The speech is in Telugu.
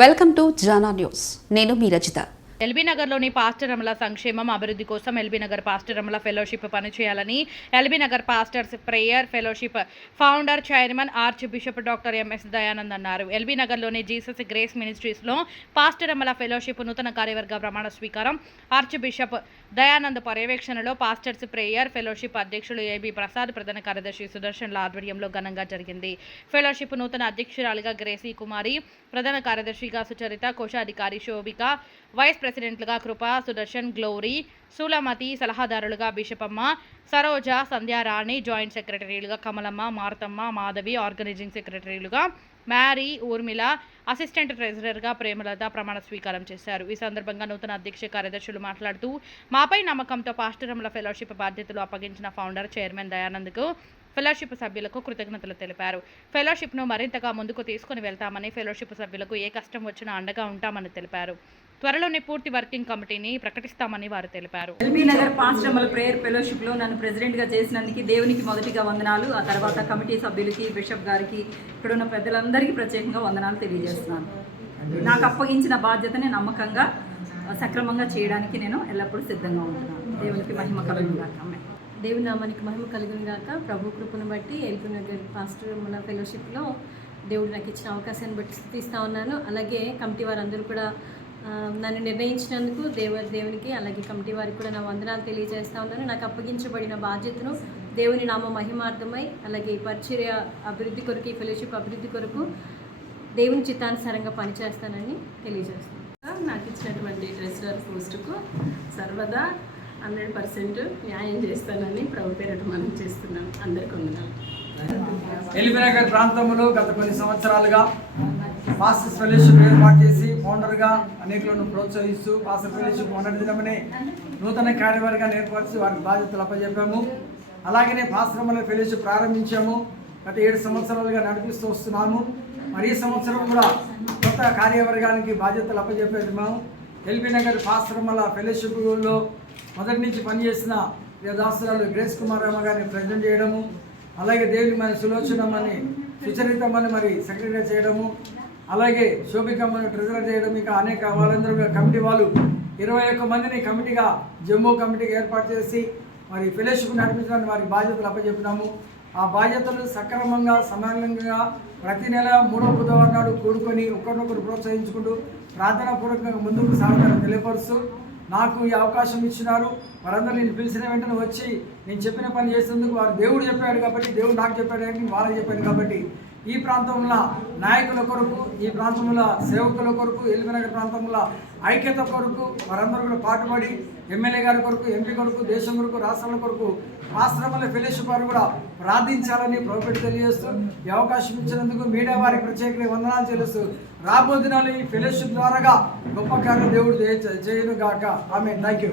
Welcome to Jana news. నేను మీ రజిత. ఎల్బీ నగర్లోని పాస్టర్ రమల సంక్షేమం అభివృద్ధి కోసం ఎల్బీ నగర్ పాస్టర్ రమల ఫెలోషిప్ పనిచేయాలని LB Nagar pastors prayer fellowship founder chairman arch bishop doctor MS Dayanand అన్నారు. ఎల్బీ నగర్లోని జీసస్ గ్రేస్ మినిస్ట్రీస్లో పాస్టర్ రమల ఫెలోషిప్ నూతన కార్యవర్గ ప్రమాణ స్వీకారం ఆర్చ్ బిషప్ దయానంద్ పర్యవేక్షణలో పాస్టర్స్ ప్రేయర్ ఫెలోషిప్ అధ్యక్షులు ఏబీ ప్రసాద్, ప్రధాన కార్యదర్శి సుదర్శన్ల ఆధ్వర్యంలో ఘనంగా జరిగింది. ఫెలోషిప్ నూతన అధ్యక్షురాలిగా గ్రేసీ కుమారి, ప్రధాన కార్యదర్శిగా సుచరిత, కోశాధికారి శోభిక, వైస్ ప్రెసిడెంట్లుగా కృప, సుదర్శన్, గ్లోరీ, సులమతి, సలహాదారులుగా బిషపమ్మ, సరోజ, సంధ్యారాణి, జాయింట్ సెక్రటరీలుగా కమలమ్మ, మార్తమ్మ, మాధవి, ఆర్గనైజింగ్ సెక్రటరీలుగా మ్యారీ, ఊర్మిళ, అసిస్టెంట్ ట్రెజరర్గా ప్రేమలత ప్రమాణ స్వీకారం చేశారు. ఈ సందర్భంగా నూతన అధ్యక్ష కార్యదర్శులు మాట్లాడుతూ, మాపై నమ్మకంతో పాస్టర్ రమల ఫెలోషిప్ బాధ్యతలు అప్పగించిన ఫౌండర్ చైర్మన్ దయానంద్కు, ఫెలోషిప్ సభ్యులకు కృతజ్ఞతలు తెలిపారు. ఫెలోషిప్ను మరింతగా ముందుకు తీసుకుని వెళ్తామని, ఫెలోషిప్ సభ్యులకు ఏ కష్టం వచ్చినా అండగా ఉంటామని తెలిపారు. త్వరలోనే పూర్తి వర్కింగ్ కమిటీని ప్రకటిస్తామని వారు తెలిపారు. ఎల్బీ నగర్ పాస్టర్ రమల ప్రేయర్ ఫెలోషిప్లో నన్ను ప్రెసిడెంట్గా చేసినందుకు దేవునికి మొదటిగా వందనాలు. ఆ తర్వాత కమిటీ సభ్యులకి, బిషప్ గారికి, ఇక్కడ ఉన్న పెద్దలందరికీ ప్రత్యేకంగా వందనాలు తెలియజేస్తున్నాను. నాకు అప్పగించిన బాధ్యతని నమ్మకంగా సక్రమంగా చేయడానికి నేను ఎల్లప్పుడూ సిద్ధంగా ఉంటున్నాను. దేవునికి మహిమ కలుగును గాక. దేవుని నామానికి మహిమ కలుగును గాక. ప్రభు కృపను బట్టి ఎల్బీ నగర్ పాస్టర్ రమల ఫెలోషిప్లో దేవుడు నాకు ఇచ్చిన అవకాశాన్ని బట్టి స్థుతిస్తూ ఉన్నాను. అలాగే కమిటీ వారందరూ కూడా నన్ను నిర్ణయించినందుకు దేవునికి అలాగే కమిటీ వారికి కూడా నా వందనాలు తెలియజేస్తూ ఉన్నాను. నాకు అప్పగించబడిన బాధ్యతను దేవుని నామ మహిమార్థమై అలాగే పరిచర్య అభివృద్ధి కొరకు, ఈ ఫెలోషిప్ అభివృద్ధి కొరకు దేవుని చిత్తానుసారంగా పనిచేస్తానని తెలియజేస్తాను. నాకు ఇచ్చినటువంటి ట్రెజరర్ పోస్టుకు సర్వదా 100% న్యాయం చేస్తానని ప్రభు పేరట మనం చేస్తున్నాం. అందరికీ వందనాలు. ఎల్బీ నగర్ ప్రాంతంలో గత కొన్ని సంవత్సరాలుగా పాస్టర్స్ ఫెలోషిప్ ఏర్పాటు చేసి ఫౌండర్గా అనేకులను ప్రోత్సహిస్తూ పాస్టర్ ఫెలోషిప్ మొదటి దినమనే నూతన కార్యవర్గాన్ని ఏర్పరిచి వారికి బాధ్యతలు అప్పచెప్పాము. అలాగనే పాస్టర్ రమల ఫెలోషిప్ ప్రారంభించాము. గత 7 సంవత్సరాలుగా నడిపిస్తూ వస్తున్నాము. మరి ఈ సంవత్సరం కూడా కొత్త కార్యవర్గానికి బాధ్యతలు అప్పచెప్పాము. ఎల్బీ నగర్ పాస్టర్ రమల ఫెలోషిప్లో మొదటి నుంచి పనిచేసిన దాసురాలు గ్రేస్ కుమారమ్మ గారిని ప్రెసిడెంట్ చేయడము, అలాగే దేవుని మన సులోచనమ్మని, సుచరితమ్మని మరి సెక్రటరీ చేయడము, అలాగే శోభికమ్మని ట్రెజరర్ చేయడం, ఇంకా అనేక వాళ్ళందరూ కమిటీ వాళ్ళు 21 మందిని కమిటీగా జమ్మూ కమిటీగా ఏర్పాటు చేసి మరి ఫెలోషిప్ నడిపించడానికి వారి బాధ్యతలు అప్పచెప్పినాము. ఆ బాధ్యతలు సక్రమంగా సమయంగా ప్రతి నెల 3వ బుధవారం నాడు కూడుకొని ఒకరినొకరు ప్రోత్సహించుకుంటూ ప్రార్థనాపూర్వకంగా ముందుకు సాగుతారని తెలియపరుస్తూ నాకు ఈ అవకాశం ఇచ్చినారు. వారందరూ నేను పిలిచిన వెంటనే వచ్చి నేను చెప్పిన పని చేసేందుకు వారు దేవుడు చెప్పాడు కాబట్టి, దేవుడు నాకు చెప్పాడు కాబట్టి, వాళ్ళకి చెప్పాడు కాబట్టి ఈ ప్రాంతంలో నాయకుల కొరకు, ఈ ప్రాంతంలో సేవకుల కొరకు, ఎల్బీ నగర్ ప్రాంతంలో ఐక్యత కొరకు వారందరూ కూడా పాటుపడి ఎమ్మెల్యే గారి కొరకు, ఎంపీ కొరకు, దేశం కొరకు, రాష్ట్రాల కొరకు పాస్టర్ రమల ఫెలోషిప్ వారు కూడా ప్రార్థించాలని ప్రభుత్వం తెలియజేస్తూ ఈ అవకాశం ఇచ్చినందుకు మీడియా వారికి ప్రత్యేక వందనాలు చెల్లిస్తూ రాబోయే దినాలు ఈ ఫెలోషిప్ ద్వారాగా గొప్ప కార్యం దేవుడు చేయను గాక. ఆమె థ్యాంక్ యూ.